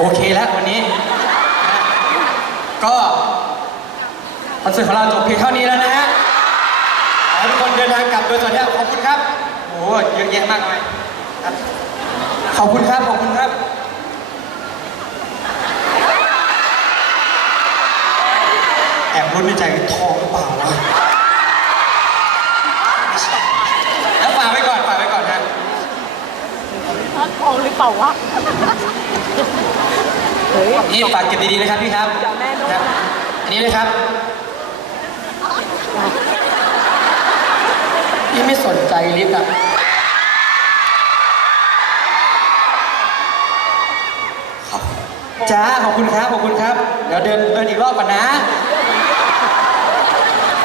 โอเคแล้ววันนี้ ก็คอนเสิร์ตของเราจบเพียงเท่านี้แล้วนะฮะขอให้ทุกคนเดินทางกลับโดยสวัสดีขอบคุณครับโอ้โหเยอะแยะมากมายครับขอบคุณครับ ขอบคุณครับแอบรุ่นในใจทองหรือเปล่าวะแล้วฝากไว้ก่อนฝากไว้ก่อนนะทองหรือเปล่าวะ นี่ฝากเก็บดีๆนะครับพี่ครับเดี๋ยวแม่โดนครับอันนี้เลยครับพี่ไม่สนใจลิฟต์อะครับจ้าขอบคุณครับขอบคุณครับ เดี๋ยวเดินเดินอีกรอบก่อนนะ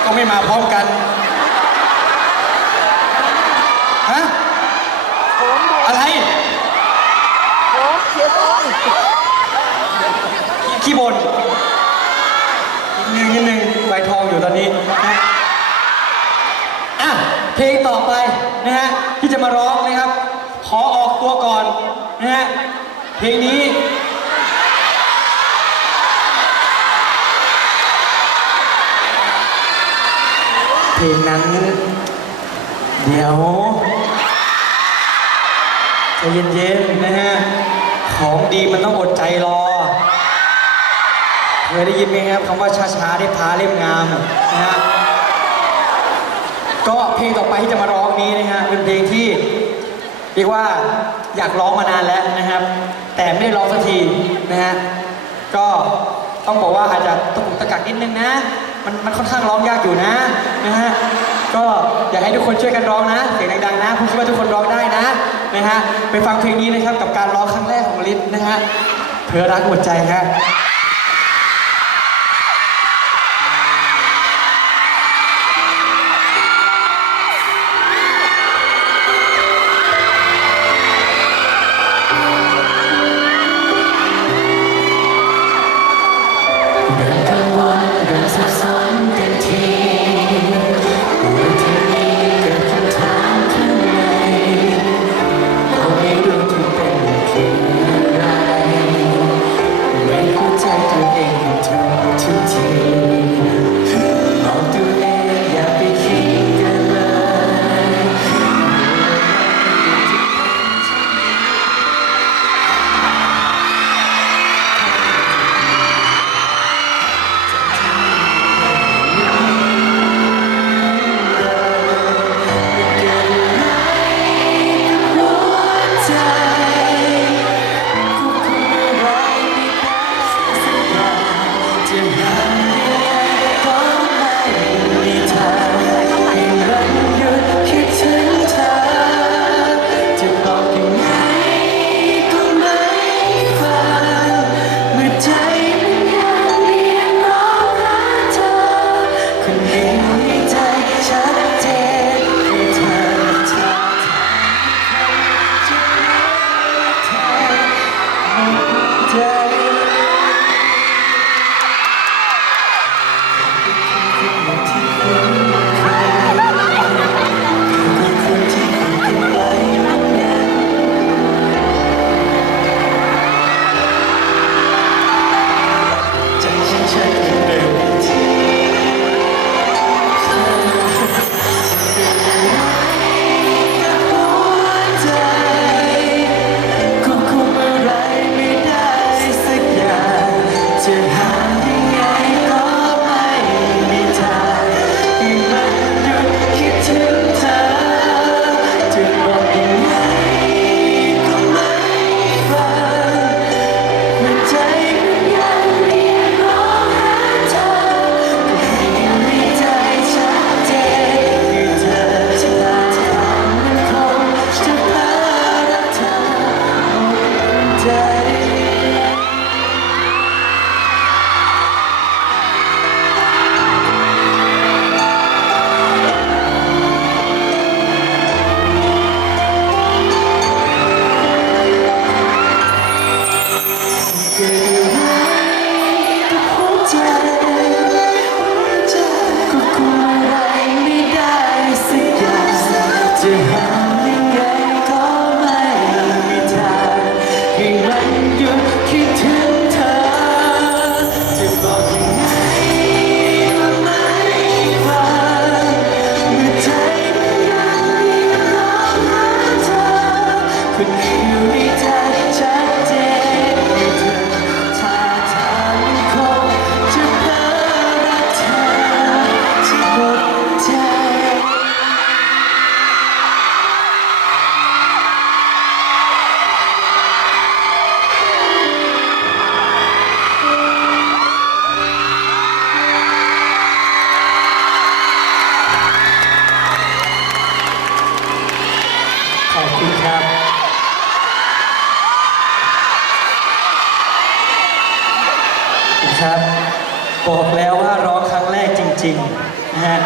ก็ไม่มาพร้อมกันฮะผมผมอะไรผมเสียทอง ขี้บนนิดนึงนิดนึงใบท อยู่ตอนนี้นะอะเพลงต่อไปนะฮะที่จะมาร้องนะครับ ขอออกตัวก่อนนะฮะเพลงนี้ เพลงนั้น เดี๋ยวใจเย็นๆนะฮะของดีมันต้องอดใจรอ เคยได้ยินไหมครับคำว่าช้าๆได้พาเล่มงามนะฮะก็เพลงต่อไปที่จะมาร้องนี้นะฮะเป็นเพลงที่เรียกว่าอยากร้องมานานแล้วนะครับ แต่ไม่ได้ร้องสักทีนะฮะก็ต้องบอกว่าอาจจะตะกุกตะกักนิดนึงนะมันมันค่อนข้างร้องยากอยู่นะนะฮะก็อยากให้ทุกคนช่วยกันร้องนะเสียงดังๆนะผมคิดว่าทุกคนร้องได้นะนะฮะไปฟังเพลงนี้นะครับกับการร้องครั้งแรกของลิศนะฮะเธอรักหมดใจครั ครับ บอกแล้วว่าร้องครั้งแรกจริงๆนะฮะ